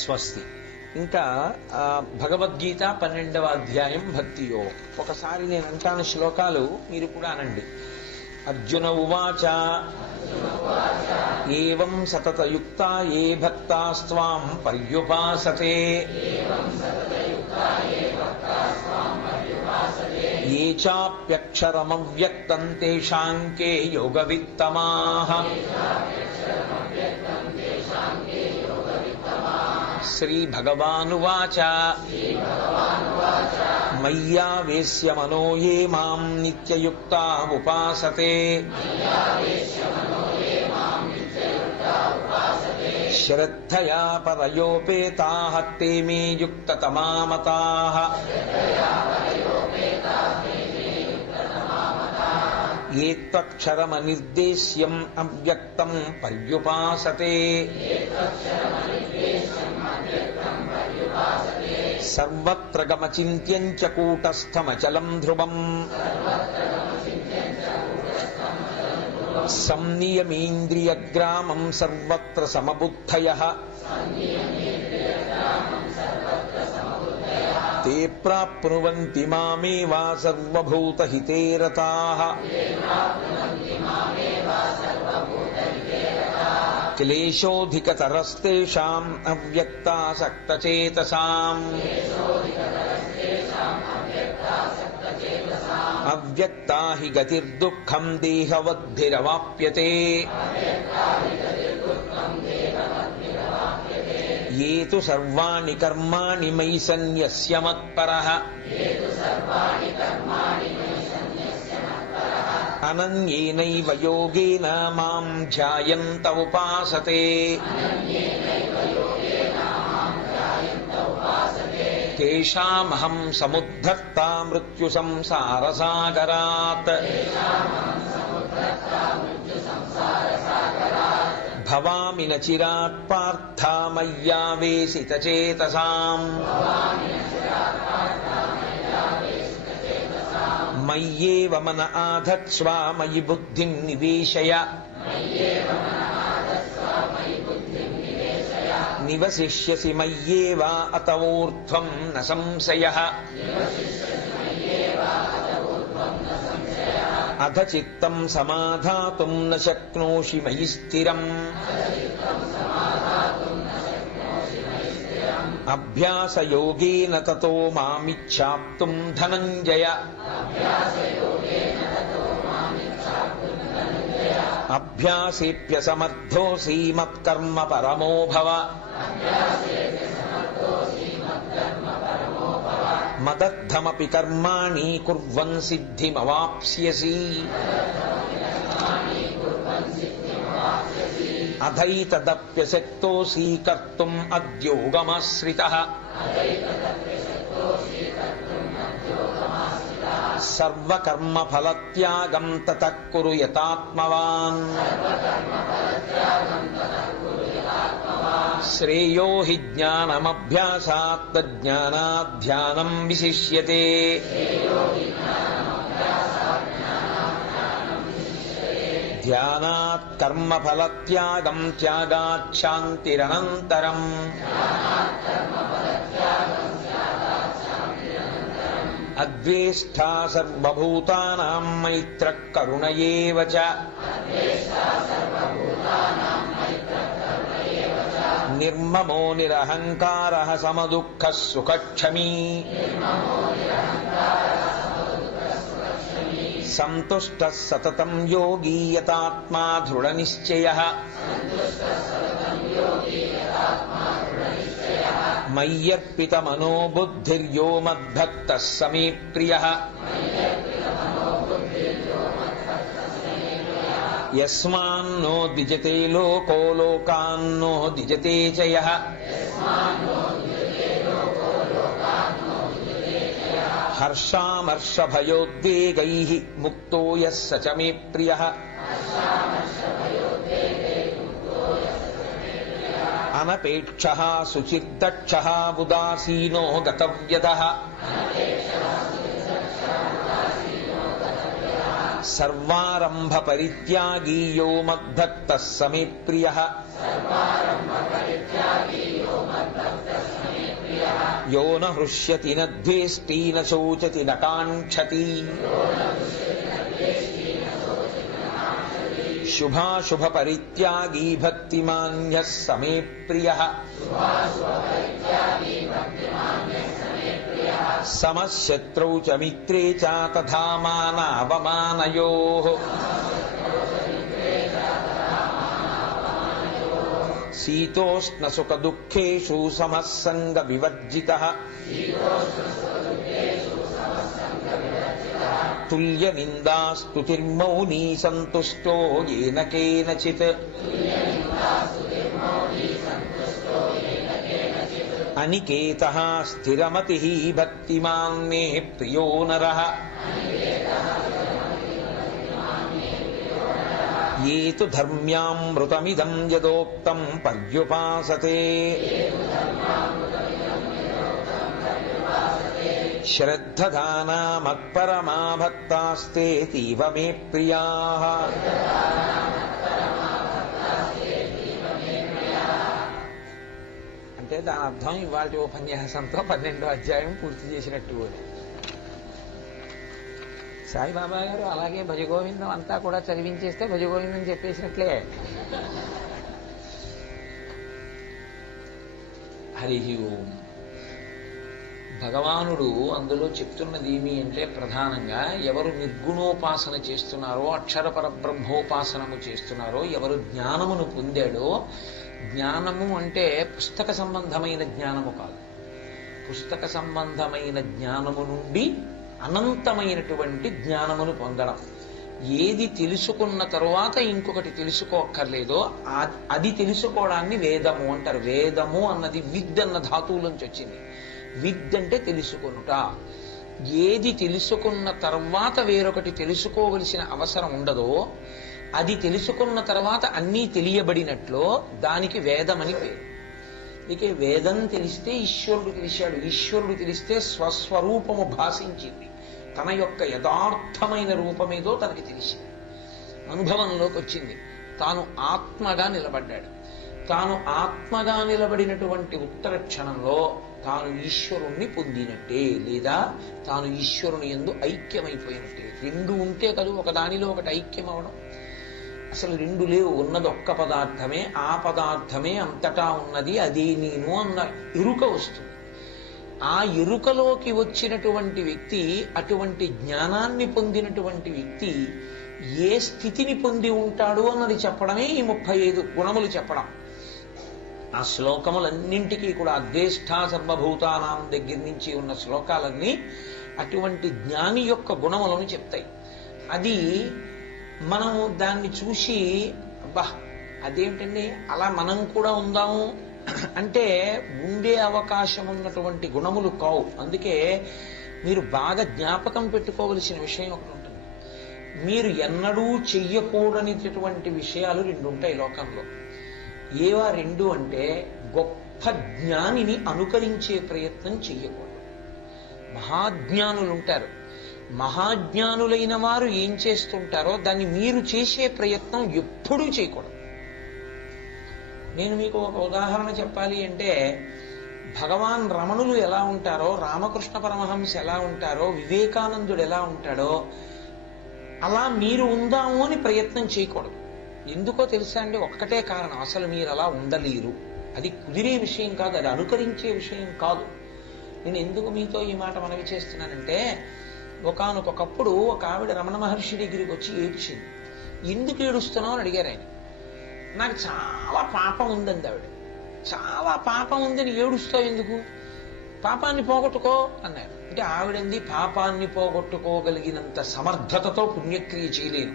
స్వస్తి. ఇంకా భగవద్గీత 12వ అధ్యాయం భక్తియో. ఒకసారి నేను అంటాను శ్లోకాలు, మీరు కూడా అనండి. అర్జున ఉవాచ ఏవం సతతయుక్తా ఏ భక్తాస్త్వాం పర్యుపాసతే ఏ చాప్యక్షరమవ్యక్తం తేషాం కే యోగవిత్తమాః. శ్రీభగవానువాచ మయ్యావేశ్య మనో ఏ మాం నిత్యయుక్తా ఉపాసతే శ్రద్ధయా పరయోపేతాః తే మే యుక్తతమా మతాః. ఏ త్వక్షరమనిర్దేశ్యం అవ్యక్తం పర్యుపాసతే సర్వత్ర గమచింత్యం చ కూటస్థమచలం ధ్రువం సంనియమేంద్రియగ్రామం సర్వత్ర సమబుద్ధయః తే ప్రాప్నువంతి మామేవ సర్వభూతహితే రతాః. క్లేశోధికతరస్తేషాం అవ్యక్తాసక్తచేతసాం అవ్యక్తా హి గతిర్దుఃఖం దేహవద్భిరవాప్యతే. ఏ తు సర్వాణి కర్మాణి మయి సన్యస్య మత్పరః అనన్యేనైవ యోగేన మాం ధ్యాయంత ఉపాసతే. తేషామహం సముద్ధర్తా మృత్యు సంసారసాగరాత్ భవామి న చిరాత్ పార్థ మయ్యావేశితచేతసాం. మయ్యేవ మన ఆధత్స్వ మయి బుద్ధిం నివేశయ నివసిష్యసి మయ్యేవ అత ఊర్ధ్వం న సంశయః. అధ చిత్తం సమాధాతుం న శక్నోషి మయి స్థిరం అభ్యాసయోగేన తతో మామిచ్ఛాప్తుం ధనంజయ. అభ్యాసేప్యసమర్థోసి మత్కర్మ పరమో భవ మదర్థమపి కర్మాణి కుర్వన్ సిద్ధిమవాప్స్యసి. అథైతదప్యశక్తోసి కర్తుం అద్యోగమాశ్రితః సర్వకర్మఫలత్యాగం తతః కురు యతాత్మవాన్. శ్రేయో హి జ్ఞానమభ్యాసాత్ తజ్ఞానాద్ ధ్యానం విశిష్యతే. ధ్యానాత్ కర్మఫలత్యాగం త్యాగాత్ శాంతిరనంతరం. అద్వేష్టా సర్వభూతానాం మైత్రః కరుణ ఏవ చ. నిర్మమో నిరహంకారః సమదుఃఖః సుఖక్షమీ. సంతుష్టః సతతం యోగీ యతాత్మా దృఢనిశ్చయః. మయ్యర్పితమనో బుద్ధిర్యో మద్భక్తః స మే ప్రియః. యస్మాన్నో ద్విజతే లోకో లోకాన్నో ద్విజతే చ యః. హర్షామర్షభయోద్వేగైః ముక్తో యః స చ మే ప్రియః. అనపేక్షః శుచిర్దక్షః ఉదాసీనో గతవ్యదః. సర్వారంభ పరిత్యాగీ యో మద్భక్తః స మే ప్రియః. యో న హృష్యతి న ద్వేష్టి న శోచతి న కాంక్షతి శుభాశుభ పరిత్యాగీ భక్తిమాన్యః సమే ప్రియః సమశత్రౌ చ మిత్రే చ తథా మానావమానయోః శీతోష్ణ సుఖ దుఃఖేషు సమః సంగ వివర్జితః తుల్య నిందా స్తుతిర్మౌనీ సంతుష్టో ఏన కేనచిత్ అనికేతః స్థిరమతిః భక్తిమాన్ మే ప్రియో నరః ఏ తు ధర్మ్యామృతమిదం యదోక్తం పర్యుపాసతే శ్రద్ధదానా మత్పరమా భక్తాస్తే తీవ మే ప్రియాః. అంటే దాని అర్థం ఇవాళ ఉపన్యాసంతో 12వ అధ్యాయం పూర్తి చేసినట్టు. సాయిబాబా గారు అలాగే భజగోవిందం అంతా కూడా చదివించేస్తే భజగోవిందం చెప్పేసినట్లే. హరి ఓం. భగవానుడు అందులో చెప్తున్నది ఏమి అంటే ప్రధానంగా ఎవరు నిర్గుణోపాసన చేస్తున్నారో, అక్షర పరబ్రహ్మోపాసనము చేస్తున్నారో, ఎవరు జ్ఞానమును పొందాడో, జ్ఞానము అంటే పుస్తక సంబంధమైన జ్ఞానము కాదు, పుస్తక సంబంధమైన జ్ఞానము నుండి అనంతమైనటువంటి జ్ఞానమును పొందడం. ఏది తెలుసుకున్న తరువాత ఇంకొకటి తెలుసుకోక్కర్లేదో అది తెలుసుకోవడాన్ని వేదము అంటారు. వేదము అన్నది విద్ అన్న ధాతువులోంచి వచ్చింది. విద్ అంటే తెలుసుకొనుట. ఏది తెలుసుకున్న తర్వాత వేరొకటి తెలుసుకోవలసిన అవసరం ఉండదో, అది తెలుసుకున్న తర్వాత అన్నీ తెలియబడినట్లో దానికి వేదమని పేరు. ఇక వేదం తెలిస్తే ఈశ్వరుడు తెలిశాడు, ఈశ్వరుడు తెలిస్తే స్వస్వరూపము భాషించింది, తన యొక్క యథార్థమైన రూపమేదో తనకి తెలిసింది, అనుభవంలోకి వచ్చింది. తాను ఆత్మగా నిలబడ్డాడు. తాను ఆత్మగా నిలబడినటువంటి ఉత్తర క్షణంలో తాను ఈశ్వరుణ్ణి పొందినట్టే, లేదా తాను ఈశ్వరుని యందు ఐక్యమైపోయినట్టే. రెండు ఉంటే కదా ఒకదానిలో ఒకటి ఐక్యం అవడం. అసలు రెండు లేవు, ఉన్నది ఒక్క పదార్థమే, ఆ పదార్థమే అంతటా ఉన్నది, అదే నేను అన్న ఎరుక వస్తుంది. ఆ ఎరుకలోకి వచ్చినటువంటి వ్యక్తి, అటువంటి జ్ఞానాన్ని పొందినటువంటి వ్యక్తి ఏ స్థితిని పొంది ఉంటాడు అన్నది చెప్పడమే ఈ 35 గుణములు చెప్పడం. ఆ శ్లోకములన్నింటికీ కూడా అద్వేష్టా సర్వభూతానాం దగ్గర నుంచి ఉన్న శ్లోకాలన్నీ అటువంటి జ్ఞాని యొక్క గుణములను చెప్తాయి. అది మనం దాన్ని చూసి అబ్బా అదేమిటండి అలా మనం కూడా ఉందాము అంటే ఉండే అవకాశం ఉన్నటువంటి గుణములు కావు. అందుకే మీరు బాగా జ్ఞాపకం పెట్టుకోవలసిన విషయం ఒకటి ఉంటుంది. మీరు ఎన్నడూ చెయ్యకూడనిటువంటి విషయాలు 2 ఉంటాయి లోకంలో. ఏవా 2 అంటే గొప్ప జ్ఞానిని అనుకరించే ప్రయత్నం చెయ్యకూడదు. మహాజ్ఞానులు ఉంటారు, మహాజ్ఞానులైన వారు ఏం చేస్తుంటారో దాన్ని మీరు చేసే ప్రయత్నం ఎప్పుడూ చేయకూడదు. నేను మీకు ఒక ఉదాహరణ చెప్పాలి అంటే, భగవాన్ రమణులు ఎలా ఉంటారో, రామకృష్ణ పరమహంస ఎలా ఉంటారో, వివేకానందుడు ఎలా ఉంటాడో అలా మీరు ఉందాము అని ప్రయత్నం చేయకూడదు. ఎందుకో తెలుసా అండి? ఒక్కటే కారణం, అసలు మీరు అలా ఉండలేరు. అది కుదిరే విషయం కాదు, అది అనుకరించే విషయం కాదు. నేను ఎందుకు మీతో ఈ మాట మనవి చేస్తున్నానంటే, ఒకానొకప్పుడు ఒక ఆవిడ రమణ మహర్షి దగ్గరికి వచ్చి ఏడ్చింది. ఎందుకు ఏడుస్తున్నావు అని అడిగారు ఆయన. నాకు చాలా పాపం ఉందండి ఆవిడ. చాలా పాపం ఉందని ఏడుస్తావు ఎందుకు? పాపాన్ని పోగొట్టుకో అన్నారు. అంటే ఆవిడంది పాపాన్ని పోగొట్టుకోగలిగినంత సమర్థతతో పుణ్యక్రియ చేయలేను,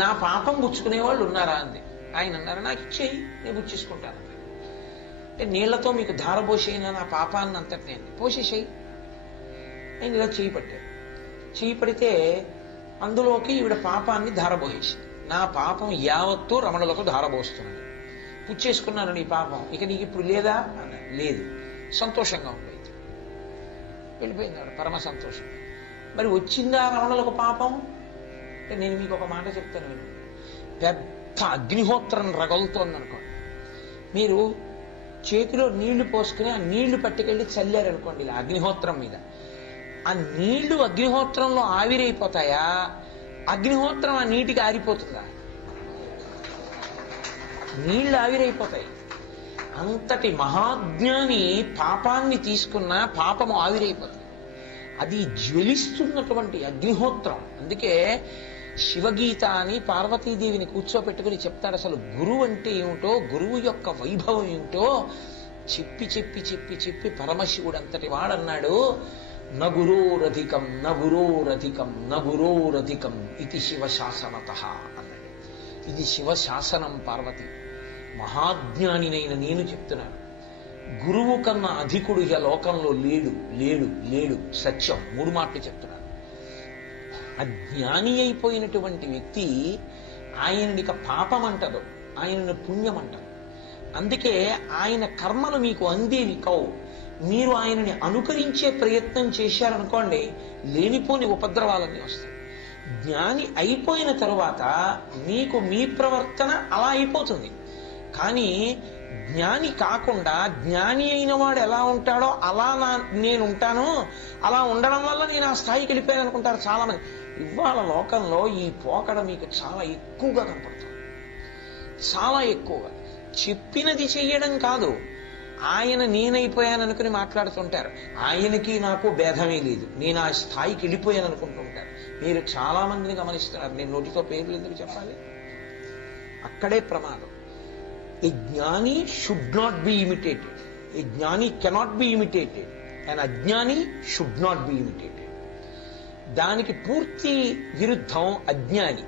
నా పాపం పుచ్చుకునే వాళ్ళు ఉన్నారా అంది. ఆయన అన్నారు, నాకు ఇచ్చేయి, నేను పుచ్చేసుకుంటాను. అంటే నీళ్లతో మీకు ధార పోసేయినా నా పాపాన్ని అంతటినే అంది. పోసేసేయి. ఆయన ఇలా చేయి పట్టారు. చేయి పడితే అందులోకి ఈవిడ పాపాన్ని ధారబోయేసింది. నా పాపం యావత్తు రమణులకు ధారబోస్తున్నాను, పుచ్చేసుకున్నాను నీ పాపం, ఇక నీకు ఇప్పుడు లేదా అన్నారు. లేదు. సంతోషంగా ఉండేది. వెళ్ళిపోయింది ఆవిడ పరమ సంతోషం. మరి వచ్చిందా రమణులకు పాపం అంటే, నేను మీకు ఒక మాట చెప్తాను విను. పెద్ద అగ్నిహోత్రం రగలుతోంది అనుకోండి, మీరు చేతిలో నీళ్లు పోసుకుని ఆ నీళ్లు పట్టుకెళ్ళి చల్లారనుకోండి ఇలా అగ్నిహోత్రం మీద, ఆ నీళ్లు అగ్నిహోత్రంలో ఆవిరైపోతాయా, అగ్నిహోత్రం ఆ నీటికి ఆరిపోతుందా? నీళ్లు ఆవిరైపోతాయి. అంతటి మహాజ్ఞాని పాపాన్ని తీసుకున్న పాపము ఆవిరైపోతుంది. అది జ్వలిస్తున్నటువంటి అగ్నిహోత్రం. అందుకే శివగీత అని పార్వతీదేవిని కూర్చోపెట్టుకుని చెప్తాడు అసలు గురువు అంటే ఏమిటో, గురువు యొక్క వైభవం ఏమిటో చెప్పి చెప్పి చెప్పి చెప్పి పరమశివుడు అంతటి వాడన్నాడు, నగురోరధికం నగురోరధికం నగురోరధికం ఇది శివశాసనతః అన్నాడు. ఇది శివశాసనం పార్వతి, మహాజ్ఞానినైన నేను చెప్తున్నాను. గురువు కన్నా అధికుడు ఇక లోకంలో లేడు లేడు లేడు, సత్యం. 3 మాటలు చెప్తున్నాను. అజ్ఞాని అయిపోయినటువంటి వ్యక్తి ఆయననిక పాపం అంటదు, ఆయనను పుణ్యం అంటదు. అందుకే ఆయన కర్మలు మీకు అందేవి కావు. మీరు ఆయనని అనుకరించే ప్రయత్నం చేశారనుకోండి, లేనిపోని ఉపద్రవాలన్నీ వస్తాయి. జ్ఞాని అయిపోయిన తరువాత మీకు మీ ప్రవర్తన అలా అయిపోతుంది. కానీ జ్ఞాని కాకుండా జ్ఞాని అయిన వాడు ఎలా ఉంటాడో అలా నేను ఉంటాను, అలా ఉండడం వల్ల నేను ఆ స్థాయికి వెళ్ళిపోయాను అనుకుంటారు చాలా మంది. ఇవాళ లోకంలో ఈ పోకడ మీకు చాలా ఎక్కువగా కనపడుతుంది. చాలా ఎక్కువగా చెప్పినది చెయ్యడం కాదు, ఆయన నేనైపోయాను అనుకుని మాట్లాడుతుంటారు. ఆయనకి నాకు భేదమే లేదు, నేను ఆ స్థాయికి వెళ్ళిపోయాను అనుకుంటుంటారు. మీరు చాలా మందిని గమనిస్తున్నారు. నేను నోటితో పేర్లు ఎందుకు చెప్పాలి? అక్కడే ప్రమాదం. A jnani should not be imitated. A jnani cannot be imitated. An ajnani should not be imitated. దానికి పూర్తి విరుద్ధం అజ్ఞాని.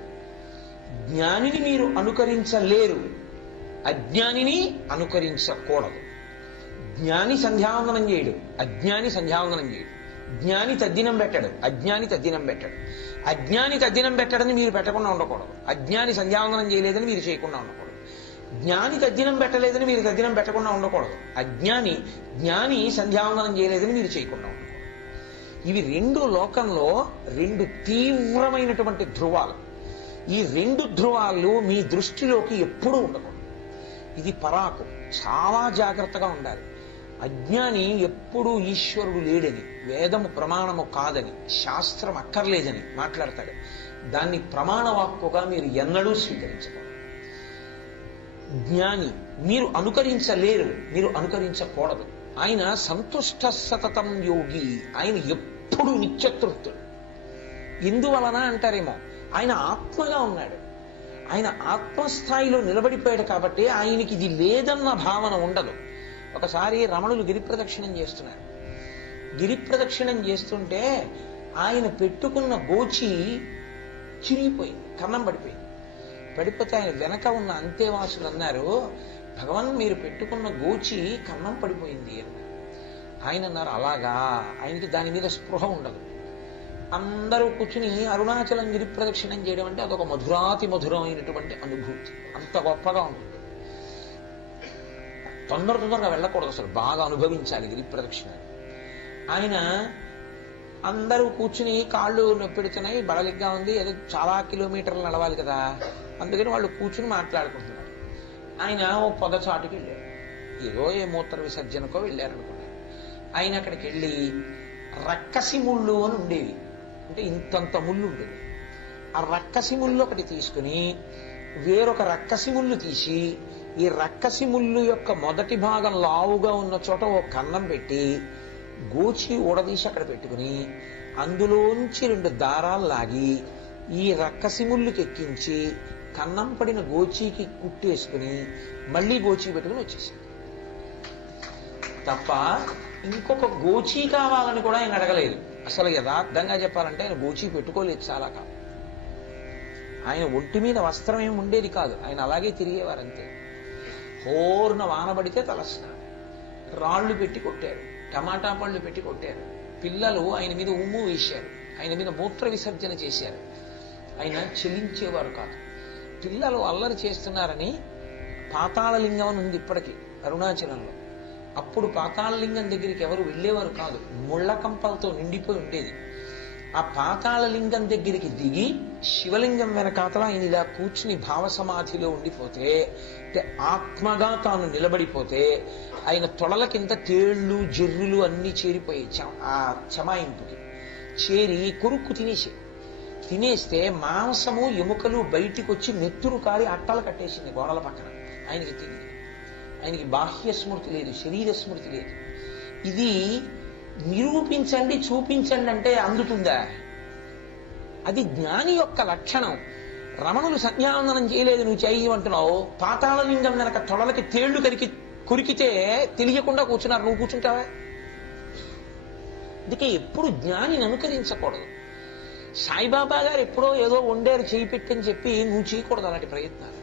జ్ఞానిని మీరు అనుకరించలేరు, అజ్ఞానిని అనుకరించకూడదు. జ్ఞాని సంధ్యావందనం చేయడు, అజ్ఞాని సంధ్యావందనం చేయడు. జ్ఞాని తద్దినం పెట్టడు, అజ్ఞాని తద్దినం పెట్టడు. అజ్ఞాని తద్దినం పెట్టడని మీరు పెట్టకుండా ఉండకూడదు, అజ్ఞాని సంధ్యావందనం చేయలేదని మీరు చేయకుండా ఉండకూడదు. జ్ఞాని తద్దినం పెట్టలేదని మీరు తద్దినం పెట్టకుండా ఉండకూడదు, జ్ఞాని సంధ్యావందనం చేయలేదని మీరు చేయకుండా ఉండకూడదు. ఇవి 2 లోకంలో 2 తీవ్రమైనటువంటి ధ్రువాలు. ఈ 2 ధ్రువాలు మీ దృష్టిలోకి ఎప్పుడూ ఉండకూడదు. ఇది పరాకు, చాలా జాగ్రత్తగా ఉండాలి. అజ్ఞాని ఎప్పుడూ ఈశ్వరుడు లేడని, వేదము ప్రమాణము కాదని, శాస్త్రం అక్కర్లేదని మాట్లాడతాడు. దాన్ని ప్రమాణవాక్కుగా మీరు ఎన్నడూ స్వీకరించకూడదు. జ్ఞాని మీరు అనుకరించలేరు, మీరు అనుకరించకూడదు. ఆయన సంతుష్ట సతతం యోగి, ఆయన ఎప్పుడు నిత్యతృప్తుడు. ఎందువలన అంటారేమో, ఆయన ఆత్మగా ఉన్నాడు, ఆయన ఆత్మస్థాయిలో నిలబడిపోయాడు కాబట్టి ఆయనకి ఇది లేదన్న భావన ఉండదు. ఒకసారి రమణులు గిరి ప్రదక్షిణం చేస్తున్నారు. గిరి ప్రదక్షిణం చేస్తుంటే ఆయన పెట్టుకున్న గోచి చిరిగిపోయింది, కన్నం పడిపోయింది. పడిపోతే ఆయన వెనక ఉన్న అంతేవాసులు అన్నారు, భగవాన్ మీరు పెట్టుకున్న గోచి కన్నం పడిపోయింది అన్నారు. ఆయన అన్నారు, అలాగా. ఆయనకి దాని మీద స్పృహ ఉండదు. అందరూ కూర్చుని అరుణాచలం గిరి ప్రదక్షిణం చేయడం అంటే అదొక మధురాతి మధురమైనటువంటి అనుభూతి, అంత గొప్పగా ఉంటుంది. తొందరగా వెళ్ళకూడదు, అసలు బాగా అనుభవించాలి గిరి ప్రదక్షిణ. ఆయన అందరూ కూర్చుని కాళ్ళు నొప్పెడుతున్నాయి, బడలిగ్గా ఉంది, ఏదో చాలా కిలోమీటర్లు నడవాలి కదా, అందుకని వాళ్ళు కూర్చుని మాట్లాడుకుంటున్నారు. ఆయన ఓ పొదచాటుకి వెళ్ళారు, ఏదో ఏ మూత్ర విసర్జనకో వెళ్ళారనుకున్నారు. ఆయన అక్కడికి వెళ్ళి రక్కసి ముళ్ళు అని ఉండేవి, అంటే ఇంతంత ముళ్ళు ఉంటుంది. ఆ రక్కసి ముళ్ళు ఒకటి తీసుకుని వేరొక రక్కసి ముళ్ళు తీసి, ఈ రక్కసి ముళ్ళు యొక్క మొదటి భాగం లావుగా ఉన్న చోట ఓ కన్నం పెట్టి గోచి ఊడదీసి అక్కడ పెట్టుకుని అందులోంచి 2 దారాలు లాగి ఈ రక్కసి ముళ్ళుకి ఎక్కించి కన్నం పడిన గోచీకి కుట్టేసుకుని మళ్ళీ గోచీ పెట్టుకుని వచ్చేసింది తప్ప ఇంకొక గోచీ కావాలని కూడా ఆయన అడగలేదు. అసలు యథార్థంగా చెప్పాలంటే ఆయన గోచీ పెట్టుకోలేదు చాలా కాలం. ఆయన ఒంటి మీద వస్త్రం ఏమి ఉండేది కాదు, ఆయన అలాగే తిరిగేవారంతే. హోర్న వానబడితే తలస్నానం, రాళ్లు పెట్టి కొట్టారు, టమాటా పళ్ళు పెట్టి కొట్టారు, పిల్లలు ఆయన మీద ఉమ్ము వేశారు, ఆయన మీద మూత్ర విసర్జన చేశారు. ఆయన చెల్లించేవారు కాదు. పిల్లలు అల్లరి చేస్తున్నారని పాతాళలింగం అని ఉంది ఇప్పటికీ అరుణాచలంలో. అప్పుడు పాతాళలింగం దగ్గరికి ఎవరు వెళ్ళేవారు కాదు, ముళ్ళ కంపలతో నిండిపోయి ఉండేది. ఆ పాతాళలింగం దగ్గరికి దిగి శివలింగం వెనకాతల ఆయన ఇలా కూర్చుని భావ సమాధిలో ఉండిపోతే, అంటే ఆత్మగా తాను నిలబడిపోతే, ఆయన తొడల కింద తేళ్లు జర్రులు అన్నీ చేరిపోయాయి. ఆ చమాయింపుకి చేరి కొరుక్కు తినేస్తే మాంసము ఎముకలు బయటికి వచ్చి నెత్తురు కారి అట్టలు కట్టేసింది గోడల పక్కన. ఆయనకి తెలియదు. ఆయనకి బాహ్య స్మృతి లేదు, శరీర స్మృతి లేదు. ఇది నిరూపించండి, చూపించండి అంటే అందుతుందా? అది జ్ఞాని యొక్క లక్షణం. రమణులు సంధ్యావందనం చేయలేదు, నువ్వు చేయమంటున్నావు. పాతాళలింగం వెనక తొడలకి తేళ్లు కొరికితే తెలియకుండా కూర్చున్నారు, నువ్వు కూర్చుంటావా? అందుకే ఎప్పుడు జ్ఞానిని అనుకరించకూడదు. సాయిబాబా గారు ఎప్పుడో ఏదో వండారు చేయి పెట్టని చెప్పి నువ్వు చేయకూడదు అలాంటి ప్రయత్నాలు.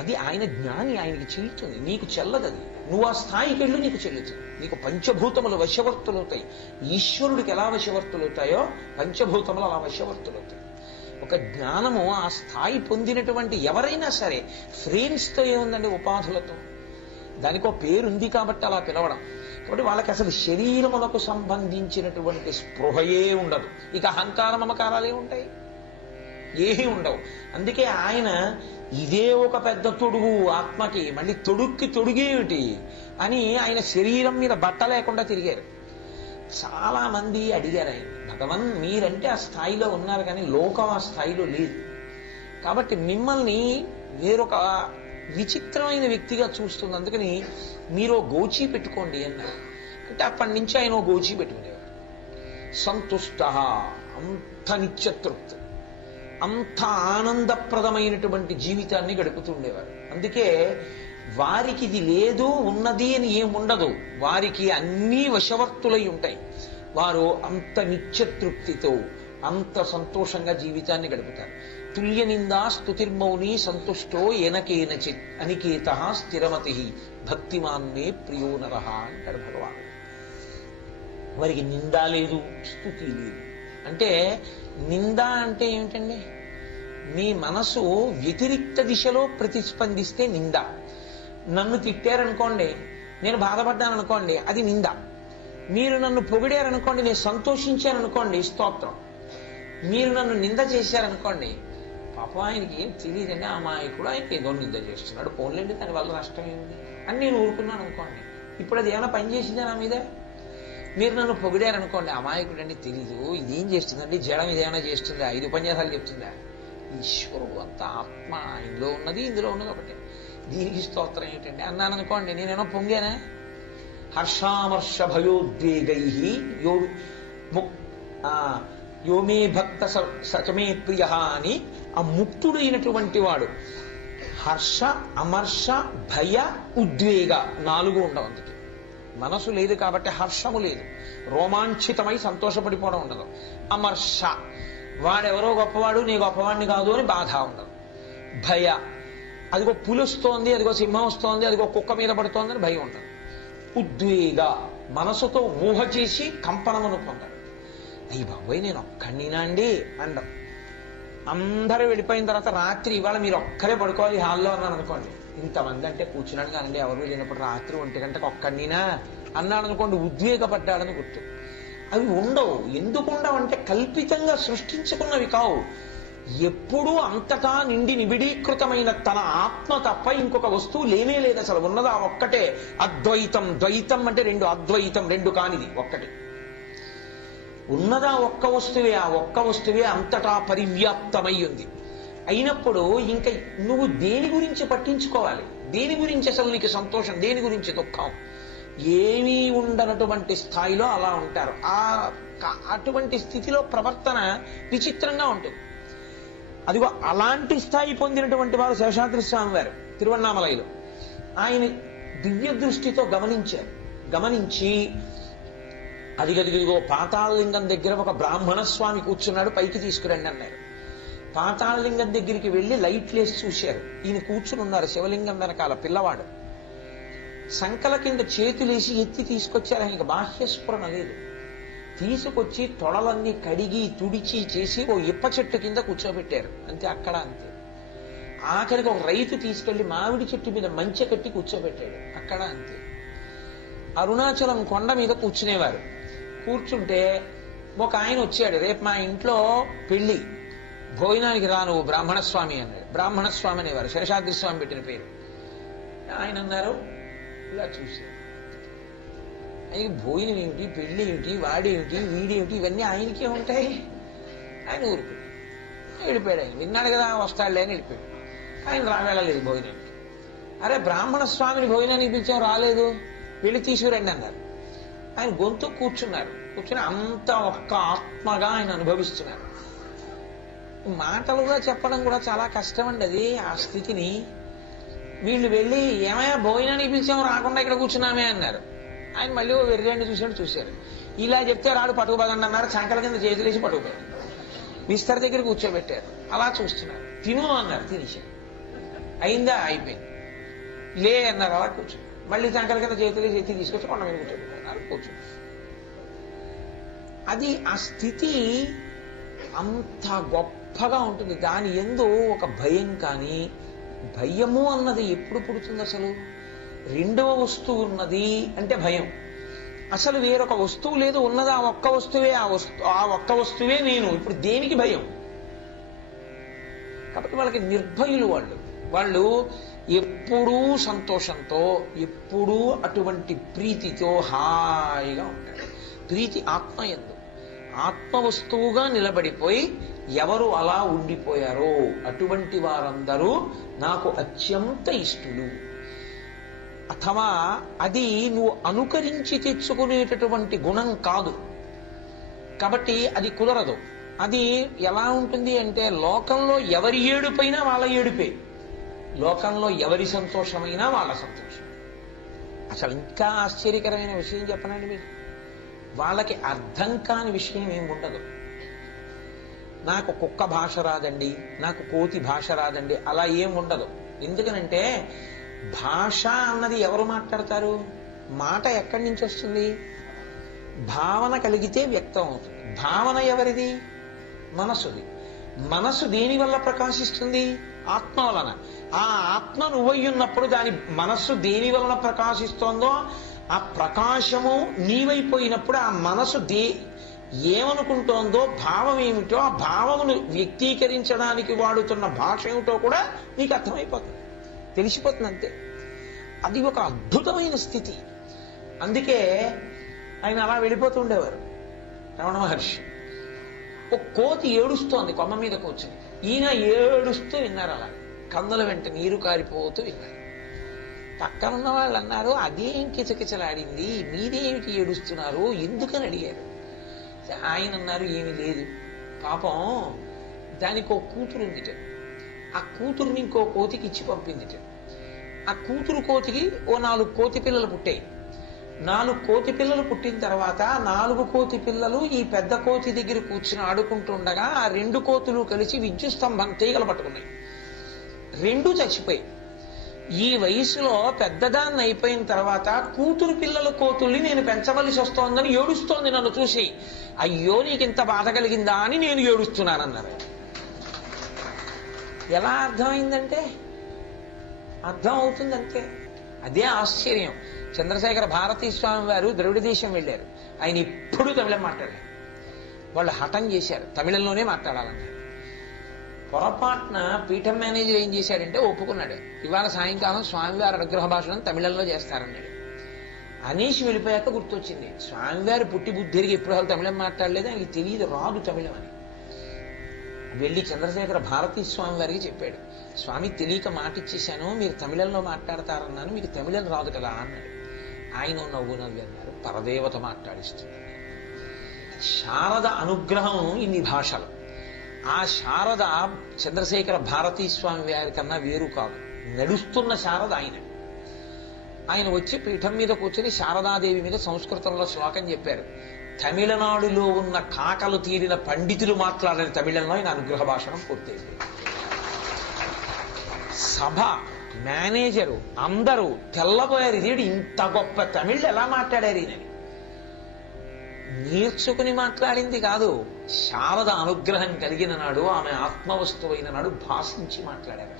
అది ఆయన జ్ఞాని, ఆయనకి చెల్లుతుంది, నీకు చెల్లదది. నువ్వు ఆ స్థాయికి వెళ్ళు, నీకు చెల్లుతుంది. నీకు పంచభూతములు వశవర్తులవుతాయి. ఈశ్వరుడికి ఎలా వశవర్తులవుతాయో పంచభూతములు అలా వశవర్తులవుతాయి. ఒక జ్ఞానము ఆ స్థాయి పొందినటువంటి ఎవరైనా సరే, ఫ్రేమ్స్తో ఏముందండి, ఉపాధులతో. దానికి ఒక పేరుంది కాబట్టి అలా పిలవడం. కాబట్టి వాళ్ళకి అసలు శరీరములకు సంబంధించినటువంటి స్పృహయే ఉండదు. ఇక అహంకార మమకారాలే ఉంటాయి, ఏమీ ఉండవు. అందుకే ఆయన ఇదే ఒక పెద్ద తొడుగు ఆత్మకి, మళ్ళీ తొడుక్కి తొడుగేమిటి అని ఆయన శరీరం మీద బట్ట లేకుండా తిరిగారు. చాలా మంది అడిగారు ఆయన, భగవన్ మీరంటే ఆ స్థాయిలో ఉన్నారు కానీ లోకం ఆ స్థాయిలో లేదు, కాబట్టి మిమ్మల్ని వేరొక విచిత్రమైన వ్యక్తిగా చూస్తుంది, అందుకని మీరు గోచీ పెట్టుకోండి అన్నారు. అంటే అప్పటి నుంచి ఆయన గోచీ పెట్టుకునేవారు. సంతుష్ట, అంత నిత్యతృప్తి, అంత ఆనందప్రదమైనటువంటి జీవితాన్ని గడుపుతుండేవారు. అందుకే వారికి ఇది లేదు ఉన్నది అని ఏముండదు, వారికి అన్నీ వశవర్తులై ఉంటాయి. వారు అంత నిత్యతృప్తితో అంత సంతోషంగా జీవితాన్ని గడుపుతారు. తుల్య నిందా స్తుతిర్మౌని సంతుష్టో ఏనకేనచిత్ అనికేత స్థిరమతి భక్తిమాన్నే ప్రియో నరః అంటాడు భగవానుడు. వారికి నిందా లేదు, స్తుతి లేదు. అంటే నింద అంటే ఏమిటండి? మీ మనసు వ్యతిరిక్త దిశలో ప్రతిస్పందిస్తే నింద. నన్ను తిట్టారనుకోండి, నేను బాధపడ్డాననుకోండి, అది నింద. మీరు నన్ను పొగిడారనుకోండి, నేను సంతోషించాననుకోండి, స్తోత్రం. మీరు నన్ను నింద చేశారనుకోండి, పాపం ఆయనకి ఏం తెలియదండి, అమాయకుడు, ఆయనకి ఏదో నింద చేస్తున్నాడు, పోన్లేండి దానివల్ల నష్టం ఏమిటి అని నేను ఊరుకున్నాను అనుకోండి. ఇప్పుడు అది ఏమైనా పని చేసిందా నా మీద? మీరు నన్ను పొగిడారనుకోండి, అమాయకుడు అండి తెలీదు, ఇదేం చేస్తుందండి, జడం ఇదేమైనా చేస్తుందా, 5 ఉపన్యాసాలు చెప్తుందా? ఈశ్వరుడు అంత ఆత్మ, ఇందులో ఉన్నది ఇందులో ఉన్నది ఒకటే, దీనికి స్తోత్రం ఏమిటండి అన్నాను అనుకోండి, నేనేమో పొంగానా? హర్షామర్ష భయోద్వేగై యోమే భక్త సచమే ప్రియ అని ఆ ముక్తుడైనటువంటి వాడు హర్ష అమర్ష భయ ఉద్వేగ 4 ఉండవు. అందుకే మనసు లేదు కాబట్టి హర్షము లేదు, రోమాంచితమై సంతోషపడిపోవడం ఉండదు. అమర్ష, వాడెవరో గొప్పవాడు నీ గొప్పవాడిని కాదు అని బాధ ఉండదు. భయ, అదిగో పులి వస్తోంది, అదిగో సింహం వస్తోంది, అదిగో కుక్క మీద పడుతోంది అని భయం ఉండదు. ఉద్వేగ, మనసుతో ఊహ చేసి కంపనమును పొందడు. అయ్యి బాబోయ్ నేను ఒక్కడినా అండి అండం. అందరూ వెళ్ళిపోయిన తర్వాత రాత్రి ఇవాళ మీరు ఒక్కరే పడుకోవాలి హాల్లో అన్నాను అనుకోండి, ఇంతమంది అంటే కూర్చున్నాడు కానండి, ఎవరు లేనప్పుడు రాత్రి 1 గంటకు ఒక్కడినా అన్నాడు అనుకోండి, ఉద్వేగపడ్డాడని గుర్తు. అవి ఉండవు. ఎందుకు ఉండవు అంటే కల్పితంగా సృష్టించుకున్నవి కావు. ఎప్పుడూ అంతటా నిండి నిబిడీకృతమైన తన ఆత్మ తప్ప ఇంకొక వస్తువు లేనే లేదు. అసలు ఉన్నదా ఒక్కటే అద్వైతం. ద్వైతం అంటే 2, అద్వైతం 2 కానిది ఒక్కటి. ఉన్నదా ఒక్క వస్తువే, ఆ ఒక్క వస్తువే అంతటా పరివ్యాప్తమై ఉంది. అయినప్పుడు ఇంకా నువ్వు దేని గురించి పట్టించుకోవాలి? దేని గురించి అసలు నీకు సంతోషం, దేని గురించి దుఃఖం? ఏమీ ఉండనటువంటి స్థాయిలో అలా ఉంటారు. అటువంటి స్థితిలో ప్రవర్తన విచిత్రంగా ఉంటుంది. అదిగో అలాంటి స్థాయి పొందినటువంటి వారు శేషాద్రి స్వామి వారు తిరువన్నామలైలో. ఆయన దివ్య దృష్టితో గమనించి అదిగదిగో పాతాళలింగం దగ్గర ఒక బ్రాహ్మణ స్వామి కూర్చున్నాడు, పైకి తీసుకురండి అన్నారు. పాతాళలింగం దగ్గరికి వెళ్లి లైట్లేసి చూశారు. ఈయన కూర్చుని ఉన్నారు శివలింగం వెనకాల పిల్లవాడు. సంకల కింద చేతులేసి ఎత్తి తీసుకొచ్చారు. ఆయనకి బాహ్యస్ఫురణ లేదు. తీసుకొచ్చి తొడలన్నీ కడిగి తుడిచి చేసి ఓ ఇప్ప చెట్టు కింద కూర్చోబెట్టారు. అంతే, అక్కడ అంతే. ఆఖరికి ఒక రైతు తీసుకెళ్లి మామిడి చెట్టు మీద మంచె కట్టి కూర్చోబెట్టాడు. అక్కడ అంతే. అరుణాచలం కొండ మీద కూర్చునేవారు. కూర్చుంటే ఒక ఆయన వచ్చాడు, రేపు మా ఇంట్లో పెళ్లి, భోజనానికి రా నువ్వు బ్రాహ్మణస్వామి అన్నాడు. బ్రాహ్మణస్వామి అనేవారు, శేషాద్రి స్వామి పెట్టిన పేరు. ఆయన అన్నారు, ఇలా చూశారు, ఆయనకి భోజనం ఏమిటి, పెళ్లి ఏమిటి, వాడేమిటి, వీడేమిటి, ఇవన్నీ ఆయనకే ఉంటాయి. ఆయన ఊరుకున్నాడు, వెళ్ళిపోయాడు. ఆయన విన్నాడు కదా వస్తాడులే అని వెళ్ళిపోయాడు. ఆయన వెళ్ళలేదు భోజనానికి. అరే బ్రాహ్మణ స్వామిని భోజనానికి పిలిచాం, రాలేదు, వెళ్ళి తీసుకురండి అన్నారు. ఆయన గొంతు కూర్చున్నారు. కూర్చుని అంత ఒక్క ఆత్మగా ఆయన అనుభవిస్తున్నారు. మాటలుగా చెప్పడం కూడా చాలా కష్టం అండి అది. ఆ స్థితిని వీళ్ళు వెళ్ళి ఏమయ్యా భోజనానికి పిలిచాము రాకుండా ఇక్కడ కూర్చున్నామే అన్నారు. ఆయన మళ్ళీ ఓ వెర్రెండి చూశారు. ఇలా చెప్తే రాడు పట్టుకుపోదండి అన్నారు. సంకల కింద చేతులేసి పట్టుకుపోయారు. మిస్తర్ దగ్గర కూర్చోబెట్టారు. అలా చూస్తున్నారు. తిను అన్నారు, తినేశారు. అయిందా, అయిపోయింది. లే అన్నారు, అలా కూర్చున్నారు. మళ్ళీ సంకల కింద చేతులేసి ఎత్తి తీసుకొచ్చి కొండ మీద కూర్చోబెట్టారు. కూర్చున్నారు. అది ఆ స్థితి అంత గొప్పగా ఉంటుంది. దాని యందు ఒక భయం, కానీ భయము అన్నది ఎప్పుడు పుడుతుంది? అసలు రెండవ వస్తువు ఉన్నది అంటే భయం. అసలు వేరొక వస్తువు లేదు, ఉన్నది ఆ ఒక్క వస్తువే. ఆ ఒక్క వస్తువే నేను. ఇప్పుడు దేనికి భయం? కాబట్టి వాళ్ళకి నిర్భయులు. వాళ్ళు ఎప్పుడూ సంతోషంతో, ఎప్పుడూ అటువంటి ప్రీతితో హాయిగా ఉంటారు. ప్రీతి ఆత్మయందు, ఆత్మ వస్తువుగా నిలబడిపోయి ఎవరు అలా ఉండిపోయారో అటువంటి వారందరూ నాకు అత్యంత ఇష్టలు. అథవా అది నువ్వు అనుకరించి తెచ్చుకునేటటువంటి గుణం కాదు, కాబట్టి అది కుదరదు. అది ఎలా ఉంటుంది అంటే, లోకంలో ఎవరి ఏడుపైనా వాళ్ళ ఏడుపే, లోకంలో ఎవరి సంతోషమైనా వాళ్ళ సంతోషం. అసలు ఇంకా ఆశ్చర్యకరమైన విషయం చెప్పనండి మీరు, వాళ్ళకి అర్థం కాని విషయం ఏముండదు. నాకు కుక్క భాష రాదండి, నాకు కోతి భాష రాదండి, అలా ఏం ఉండదు. ఎందుకనంటే భాష అన్నది ఎవరు మాట్లాడతారు? మాట ఎక్కడి నుంచి వస్తుంది? భావన కలిగితే వ్యక్తం అవుతుంది. భావన ఎవరిది? మనసుది. మనసు దేని వల్ల ప్రకాశిస్తుంది? ఆత్మ వలన. ఆ ఆత్మ నువ్వయ్యున్నప్పుడు దాని మనస్సు దేని వలన ప్రకాశిస్తోందో ఆ ప్రకాశము నీవైపోయినప్పుడు ఆ మనసు ఏమనుకుంటోందో, భావం ఏమిటో, ఆ భావమును వ్యక్తీకరించడానికి వాడుతున్న భాష ఏమిటో కూడా నీకు అర్థమైపోతుంది, తెలిసిపోతుంది. అంతే. అది ఒక అద్భుతమైన స్థితి. అందుకే ఆయన అలా వెళ్ళిపోతూ ఉండేవారు రమణ మహర్షి. ఒక కోతి ఏడుస్తోంది కొమ్మ మీద కూర్చుని. ఈయన ఏడుస్తూ విన్నారు. అలా కందుల వెంట నీరు కారిపోతూ విన్నారు. పక్కనున్న వాళ్ళు అన్నారు, అదేం కిచకిచలాడింది, మీరేమిటి ఏడుస్తున్నారు, ఎందుకని అడిగారు. ఆయన అన్నారు, ఏమీ లేదు, పాపం దానికి ఓ కూతురు ఉందిట. ఆ కూతురుని ఇంకో కోతికి ఇచ్చి పంపిందిట. ఆ కూతురు కోతికి ఓ 4 కోతి పిల్లలు పుట్టాయి. 4 కోతి పిల్లలు పుట్టిన తర్వాత 4 కోతి పిల్లలు ఈ పెద్ద కోతి దగ్గర కూర్చుని ఆడుకుంటుండగా ఆ 2 కోతులు కలిసి విద్యుత్ స్తంభం తీగలు పట్టుకున్నాయి. 2 చచ్చిపోయి. ఈ వయసులో పెద్దదాన్ని అయిపోయిన తర్వాత కూతురు పిల్లల కోతుల్ని నేను పెంచవలసి వస్తోందని ఏడుస్తోంది నన్ను చూసి. అయ్యో నీకింత బాధ కలిగిందా అని నేను ఏడుస్తున్నానన్నారు. ఎలా అర్థమైందంటే అర్థం అవుతుందంటే అదే ఆశ్చర్యం. చంద్రశేఖర భారతీ స్వామి వారు ద్రవిడ దేశం వెళ్ళారు. ఆయన ఎప్పుడూ తమిళం మాట్లాడారు. వాళ్ళు హఠం చేశారు, తమిళంలోనే మాట్లాడాలన్నారు. పొరపాటున పీఠం మేనేజర్ ఏం చేశాడంటే ఒప్పుకున్నాడు, ఇవాళ సాయంకాలం స్వామివారి అనుగ్రహ భాషలను తమిళంలో చేస్తారన్నాడు. అనేసి వెళ్ళిపోయాక గుర్తొచ్చింది, స్వామివారి పుట్టి బుద్ధిరిగి ఎప్పుడు వాళ్ళు తమిళం మాట్లాడలేదు, ఆయనకి తెలియదు, రాదు తమిళం అని. వెళ్ళి చంద్రశేఖర భారతీ స్వామి వారికి చెప్పాడు, స్వామి తెలియక మాట ఇచ్చేశాను, మీరు తమిళంలో మాట్లాడతారన్నాను, మీకు తమిళం రాదు కదా అన్నాడు. ఆయన నవ్వు నవ్వి అన్నారు, పరదేవత మాట్లాడిస్తుంది. శారద అనుగ్రహం ఇన్ని భాషలు. ఆ శారద చంద్రశేఖర భారతీ స్వామి వారి కన్నా వేరు కాదు. నడుస్తున్న శారద ఆయన వచ్చి పీఠం మీద కూర్చొని శారదాదేవి మీద సంస్కృతంలో శ్లోకం చెప్పారు. తమిళనాడులో ఉన్న కాకలు తీరిన పండితులు మాట్లాడని తమిళంలో ఆయన అనుగ్రహ భాషణం పూర్తయింది. సభ, మేనేజరు అందరూ తెల్లబోయారు, ఇదేంటి ఇంత గొప్ప తమిళ్ ఎలా మాట్లాడారు ఈయనని. నేర్చుకుని మాట్లాడింది కాదు, శారద అనుగ్రహం కలిగిన నాడు, ఆమె ఆత్మవస్తువైన నాడు భాషించి మాట్లాడారు.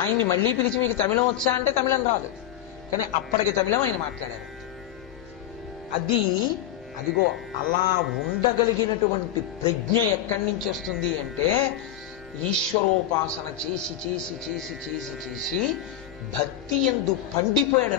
ఆయన్ని మళ్ళీ పిలిచి మీకు తమిళం వచ్చా అంటే తమిళం రాదు, కానీ అప్పటికి తమిళం ఆయన మాట్లాడారు. అది అదిగో అలా ఉండగలిగినటువంటి ప్రజ్ఞ ఎక్కడి నుంచి వస్తుంది అంటే ఈశ్వరోపాసన చేసి చేసి చేసి చేసి చేసి భక్తి యందు పండిపోయాడు